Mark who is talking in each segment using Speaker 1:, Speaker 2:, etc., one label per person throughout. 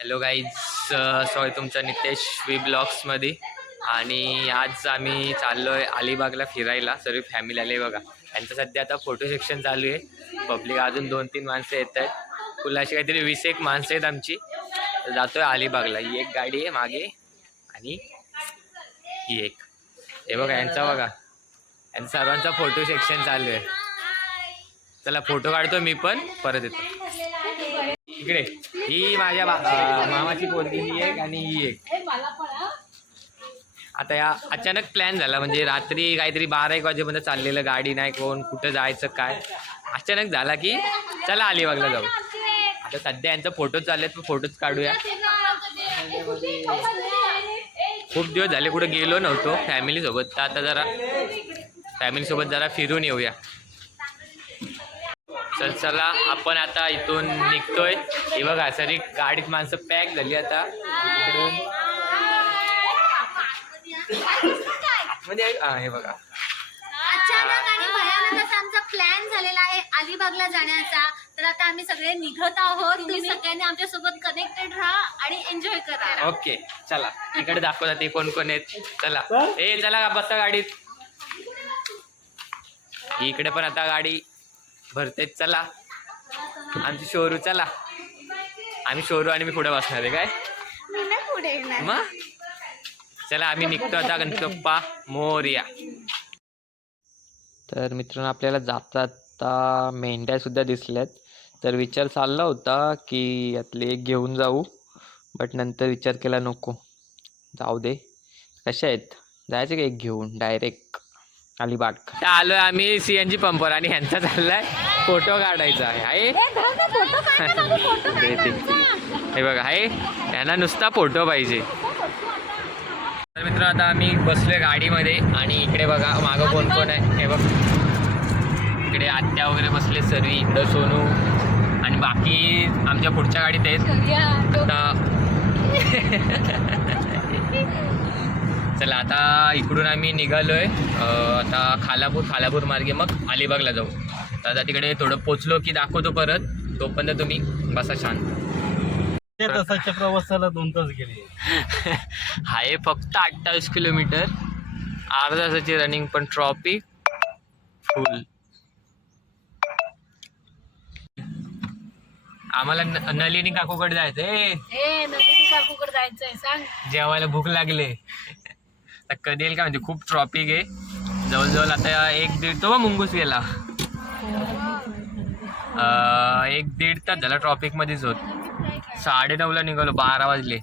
Speaker 1: Hello guys sorry तुमच्या Nitesh we ब्लॉग्समध्ये आणि आज आम्ही चाललो आहे अलिबागला फिरायला. सर्व फॅमिली आली बघा. यांचं सध्या आता फोटो सेक्शन चालू आहे. पब्लिक अजून दोन तीन माणसं येत आहेत. फुलाशी काहीतरी वीस एक माणसं आहेत आमची. जातो आहे अलिबागला. ही एक गाडी आहे मागे. आणि ही एक. हे बघा यांचा बघा. यांचा सर्वांचा फोटो सेक्शन चालू आहे. चला फोटो काढतो मी पण परत येतो. इकडे ही माझ्या मामाची पोरगी ही एक आणि ही एक. आता या अचानक प्लॅन झाला म्हणजे रात्री काहीतरी बारा एक वाजेपर्यंत चाललेलं गाडी नाही कोण कुठं जायचं काय? अचानक झाला की चला अलिबागला जाऊ. आता सध्या यांचा फोटो चालले आहेत फोटोच काढूया. खूप दिवस झाले कुठं गेलो नव्हतो फॅमिलीसोबत तर आता जरा फॅमिलीसोबत जरा फिरून येऊया. चल चला आपण आता इथून निघतोय. हे बघा सरी गाडीत माणसं पॅक झाली आता. इकडून. म्हणजे हा, हे बघा.
Speaker 2: अचानक आणि भयानक असा आमचा प्लॅन झालेला आहे अलिबागला जाण्याचा. तर आता आम्ही सगळे निघत आहोत. तुम्ही सगळ्यांनी आमच्यासोबत कनेक्टेड राहा आणि एन्जॉय करा.
Speaker 1: ओके चला. इकडे दाखवतात ते कोण कोण आहेत. चला. ए चला बसा गाडीत. इकडे पण आता गाडी. भरते चला. आमची शोरू चला. आम्ही शोरू आणि मी पुढे बसणार आहे काय? मग? चला आम्ही निघतो आता गणपप्पा मोर्या. तर मित्रांनो आपल्याला जाता जाता मेंढ्या सुद्धा दिसल्यात. तर विचार चालला होता की यातले एक घेऊन जाऊ बट नंतर विचार केला नको. जाऊ दे. कशा आहेत? जायचं का एक घेऊन? डायरेक्ट अलिबाग. आलोय आम्ही सी एन जी पंपवर आणि ह्यांचा चाललाय फोटो काढायचा आहे. हे बघा आहे? त्यांना नुसता फोटो पाहिजे. तर मित्र आता आम्ही बसलोय गाडीमध्ये आणि इकडे बघा मागं कोण कोण आहे? हे बघ. इकडे आत्या वगैरे बसले सर्व इकडं सोनू आणि बाकी आमच्या पुढच्या गाडीत आहेत. आता चला आता इकडून आम्ही निघालोय. अं, आता खालापूर खालापूर मार्गे मग अलिबागला जाऊ. तर आता तिकडे थोडं पोचलो की दाखवतो परत. तोपर्यंत तुम्ही बसा शांत.
Speaker 3: तासाच्या प्रवासाला दोन तास गेले.
Speaker 1: आहे फक्त अठ्ठावीस किलोमीटर. अर्धा तासाची रनिंग पण ट्रॉफिक फुल आम्हाला न- नलिनी काकूकडे जायचंय.
Speaker 2: ए नंदिनी काकूकडे जायचंय सांग.
Speaker 1: जेवायला भूक लागले. आता कधी येईल का म्हणजे खूप ट्रॉफिक आहे. जवळजवळ आता एक दीड तो मुंगूस गेला. एक दीड तास झाला ट्रॉफिकमध्येच होत. साडे नऊला निघालो बारा वाजले.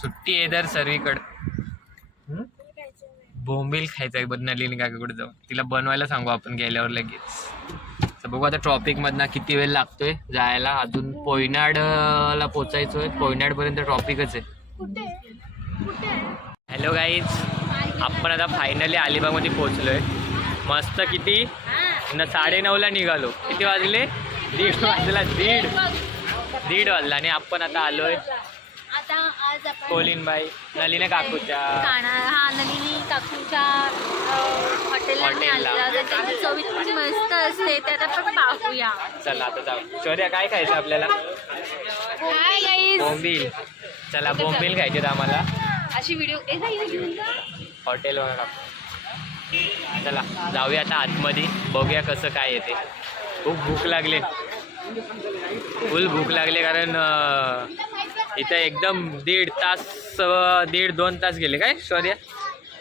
Speaker 1: सुट्टी आहे तर सर्वीकडं. बोंबील खायचं आहे बरं नलिनी काकाकडे जाऊ तिला बनवायला सांगू आपण गेल्यावर लगेच. तर बघू आता ट्रॉफिकमधनं किती वेळ लागतोय जायला. अजून पोयनाडला पोचायचो आहे. पोयनाडपर्यंत ट्रॉफिकच आहे? हॅलो गाईज आपण आता फायनली अलिबागमध्ये पोचलोय मस्त किती? न साडे नऊला निघालो. किती वाजले? दीड वाजला दीड. दीड वाजला आणि आपण आता
Speaker 2: आज आपण
Speaker 1: कोलिनबाई नलिना काकूच्या.
Speaker 2: हा नलिनी हॉटेलला मस्त असते त्यात आपण पाहूया.
Speaker 1: चला आता जाऊ. शौर्या काय खायचं आपल्याला? बोंबील. चला बोंबील खायचे आम्हाला.
Speaker 2: अशी व्हिडिओ
Speaker 1: हॉटेल चला जाऊया आता आतमध्ये. बघूया कसं काय येते. खूप भूक लागले. फुल भूक लागले कारण इथं एकदम दीड तास दीड दोन तास गेले काय शौर्या?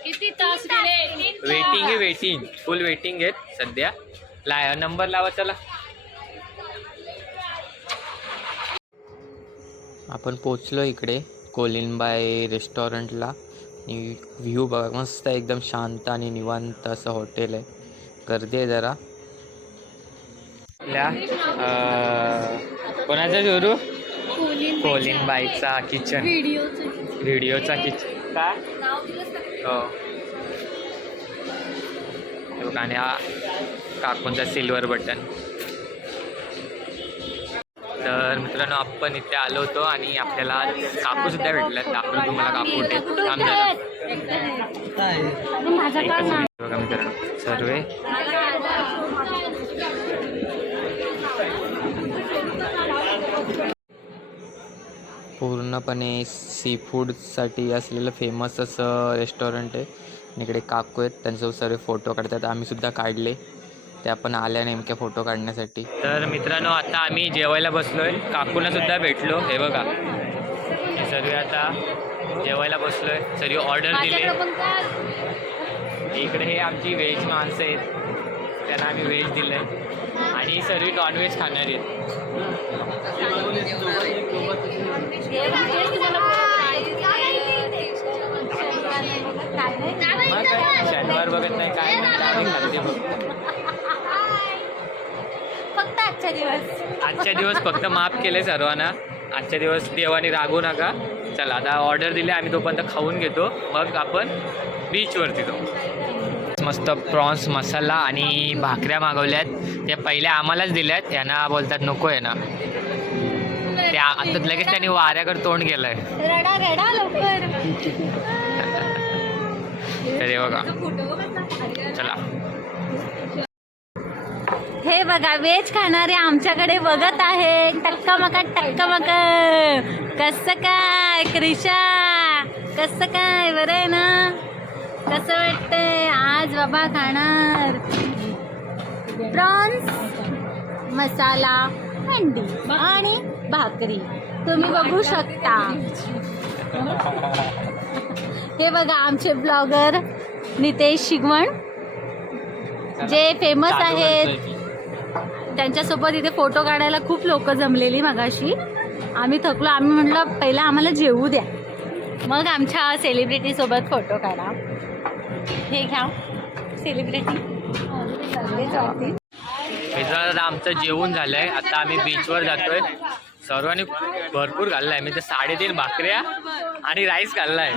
Speaker 2: किती तास गेले?
Speaker 1: वेटिंग आहे वेटिंग फुल वेटिंग आहेत सध्या. ला नंबर लावा चला. आपण पोचलो इकडे. कोलिनबाई रेस्टॉरंटला आणि व्ह्यू बघा मस्त एकदम शांत आणि निवांत असं हॉटेल आहे. गर्दी आहे जरा. कोणाचा जोरू कोलिनबाईचा किचन व्हिडिओचा किचन का? हो. आणि हा काकूंचा सिल्वर बटन तर मित्रांनो आपण इथे आलो होतो आणि आपल्याला काकू सुद्धा भेटल्यात. दाखवलं तुम्हाला काकू कुठे काम झालं बघा मित्रांनो सर्वे पूर्णपणे सी फूडसाठी असलेलं फेमस असं रेस्टॉरंट आहे. इकडे काकू आहेत त्यांच्यासोबत सर्व फोटो काढतात. आम्ही सुद्धा काढले. त्या पण आल्या नेमक्या फोटो काढण्यासाठी. तर मित्रांनो आता आम्ही जेवायला बसलोय. काकूंना सुद्धा भेटलो. हे बघा. हे सर्व आता जेवायला बसलोय. सर्व ऑर्डर दिले. इकडे हे आमची व्हेज माणसं आहेत. त्यांना आम्ही व्हेज दिलं आहे आणि सर्व नॉनव्हेज खाणारी आहेत. शनिवार बघत नाही काय नाही. डायरेक्ट खाते बघ.
Speaker 2: फक्त आजच्या दिवस.
Speaker 1: आजच्या दिवस फक्त माफ केले सर्वांना. आजच्या दिवस देवाने रागवू नका. चला आता ऑर्डर दिली आम्ही तोपर्यंत खाऊन घेतो. मग आपण बीचवरती जाऊ. मस्त प्रॉन्स मसाला आणि भाकऱ्या मागवल्यात. त्या पहिल्या आम्हालाच दिल्यात. यांना बोलतात नको आहे ना. त्या आता लगेच त्यांनी वाऱ्याकडे तोंड केलंय
Speaker 2: रडा रडा लवकर.
Speaker 1: हे बघा. चला.
Speaker 2: हे बघा व्हेज खाणारे आमच्याकडे बघत आहे टक्का मका टक्का मका कसं काय क्रिशा? कसं काय बरं आहे ना? कसं वाटतंय? आज बाबा खाणार. प्रॉन्स मसाला हंडी आणि भाकरी. तुम्ही बघू शकता. हे बघा आमचे ब्लॉगर नितेश शिगवण जे फेमस आहेत. त्यांच्यासोबत इथे फोटो काढायला खूप लोक जमलेली मगाशी. आम्ही थकलो. आम्ही म्हटलं पहिला आम्हाला जेवू द्या. मग आमच्या सेलिब्रिटी सोबत फोटो काढा. हे घ्या. सेलिब्रिटी
Speaker 1: मित्रांनो आमचं जेवण झालंय. आता आम्ही बीचवर जातोय. सर्वांनी भरपूर खाल्लाय. मी तर साडेतीन भाकऱ्या आणि राईस खाल्लाय.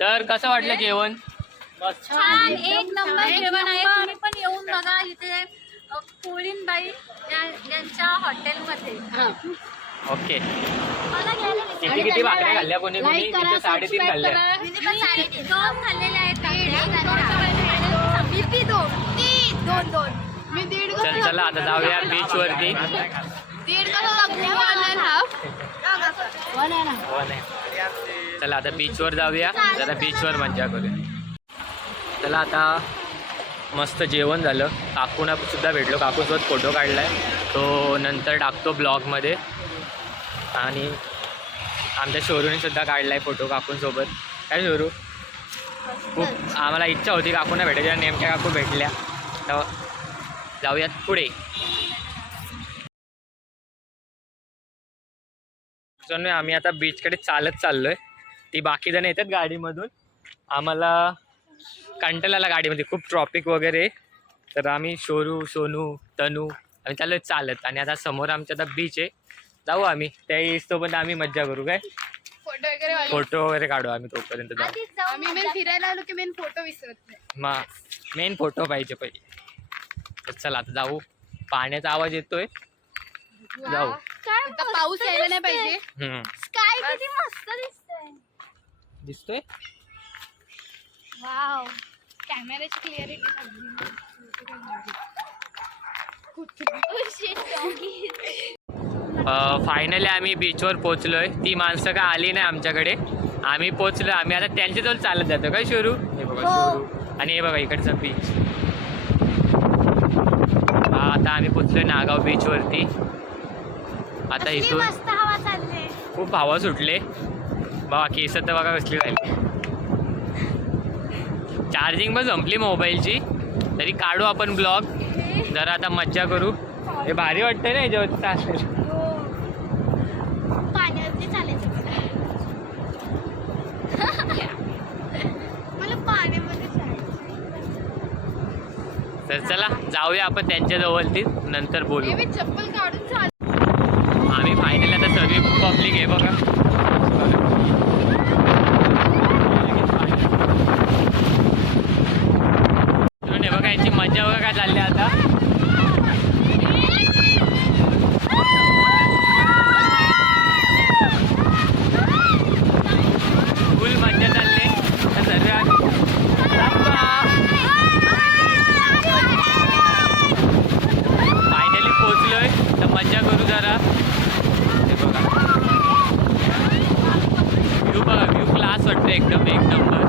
Speaker 1: तर कसं वाटलं जेवण?
Speaker 2: छान. एक नंबर जेवण आहे. तुम्ही पण येऊन बघा इथे. कोळीनबाई यांच्या हॉटेलमध्ये.
Speaker 1: ओके.
Speaker 2: मला घ्यायला नाही.
Speaker 1: किती किती भाकऱ्या खाल्ल्या? कोणी कोणी? तिथे साडेतीन खाल्ल्या.
Speaker 2: मी पण साडेतीन. दोन खाल्लेले आहेत भाकऱ्या. मी ती दोन ती दोन दोन. मी दीड
Speaker 1: चल चला आता जाऊया बीच वरती.
Speaker 2: दीड
Speaker 1: हो नाही. चला आता बीचवर जाऊया. जरा बीचवर मजा करूया. चला आता मस्त जेवण झालं. काकूना सुद्धा भेटलो. काकूसोबत फोटो काढला आहे तो नंतर टाकतो ब्लॉगमध्ये आणि आमच्या शोरूने सुद्धा काढलाय फोटो काकूंसोबत काय शोरू? खूप आम्हाला इच्छा होती काकूंना भेटायची. नेमक्या काकू भेटल्या. तर जाऊयात पुढे. आम्ही आता बीचकडे चालत चाललो आहे ती बाकीजणं येतात गाडीमधून. आम्हाला कंटाळाला गाडीमध्ये खूप ट्रॉफिक वगैरे. तर आम्ही शोरू सोनू तनू आम्ही चाललोय चालत. आणि आता समोर आमच्या आता बीच आहे. जाऊ आम्ही. त्या सोबत आम्ही मज्जा करू काय?
Speaker 4: फोटो वगैरे वाले.
Speaker 1: फोटो वगैरे काढू आम्ही तोपर्यंत जाऊ.
Speaker 4: आम्ही मेन फिरायला आलो की मेन फोटो विसरत नाही.
Speaker 1: मा मेन फोटो पाहिजे पहिले. तर चला आता जाऊ. पाण्याचा आवाज येतोय. जाऊ.
Speaker 4: आता पाऊस यायला नाही पाहिजे.
Speaker 1: हम्म.
Speaker 2: स्काय किती मस्त दिसतंय.
Speaker 1: दिसतोय?
Speaker 4: वाव कॅमेऱ्याची क्लिअरिटी
Speaker 1: फायनली आम्ही बीचवर पोचलोय ती माणसं काय आली नाही आमच्याकडे? आम्ही पोचलो आम्ही आता त्यांच्याजवळ चालत जातो काय शोरू हे बघा
Speaker 2: हो.
Speaker 1: शोरू आणि हे बघा इकडचा बीच आता आम्ही पोचलोय नागाव बीचवरती आता इथून
Speaker 2: मस्त हवा चालले.
Speaker 1: खूप हवा सुटले. बघा केस तर बघा कसली राहिली चार्जिंग पण संपली मोबाईलची. तरी काढू आपण ब्लॉग. जरा आता मज्जा करू. हे भारी वाटतंय ना चालेल
Speaker 2: चालायचं मला पाण्यामध्ये
Speaker 1: तर चला जाऊया आपण त्यांच्या जवळती. नंतर बोलू. आम्ही फायनली आता सर्व पब्लिक आहे बघा हे बघा यांची मजा बघा काय चालली आता फुल मजा चालली तर सर्व फायनली पोचलोय तर मजा करू जरा हे बघा एकदम एक नंबर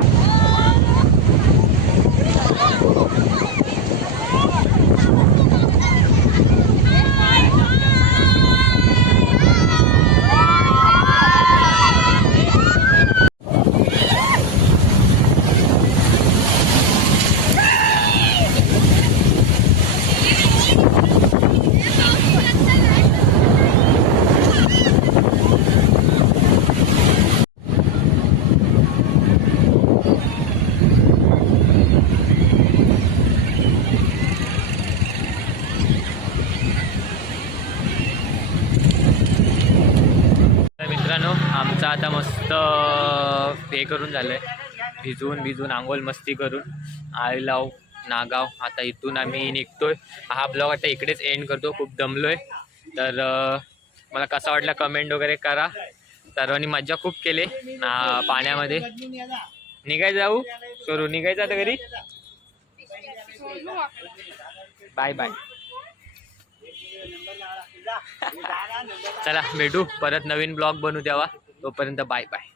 Speaker 1: तर मित्रांनो आमचं आता मस्त हे करून झालं आहे भिजवून भिजून आंघोळ मस्ती करून. आयलाव नागाव. आता इथून आम्ही निघतोय. हा ब्लॉग आता इकडेच एंड करतो. खूप दमलो आहे तर मला कसा वाटला कमेंट वगैरे करा. सर्वांनी मज्जा खूप केली. ना पाण्यामध्ये. निघायचं जाऊ? सोरू निघायचं आता घरी? बाय बाय चला भेटू. परत नवीन ब्लॉग बनवू द्यावा तोपर्यंत बाय बाय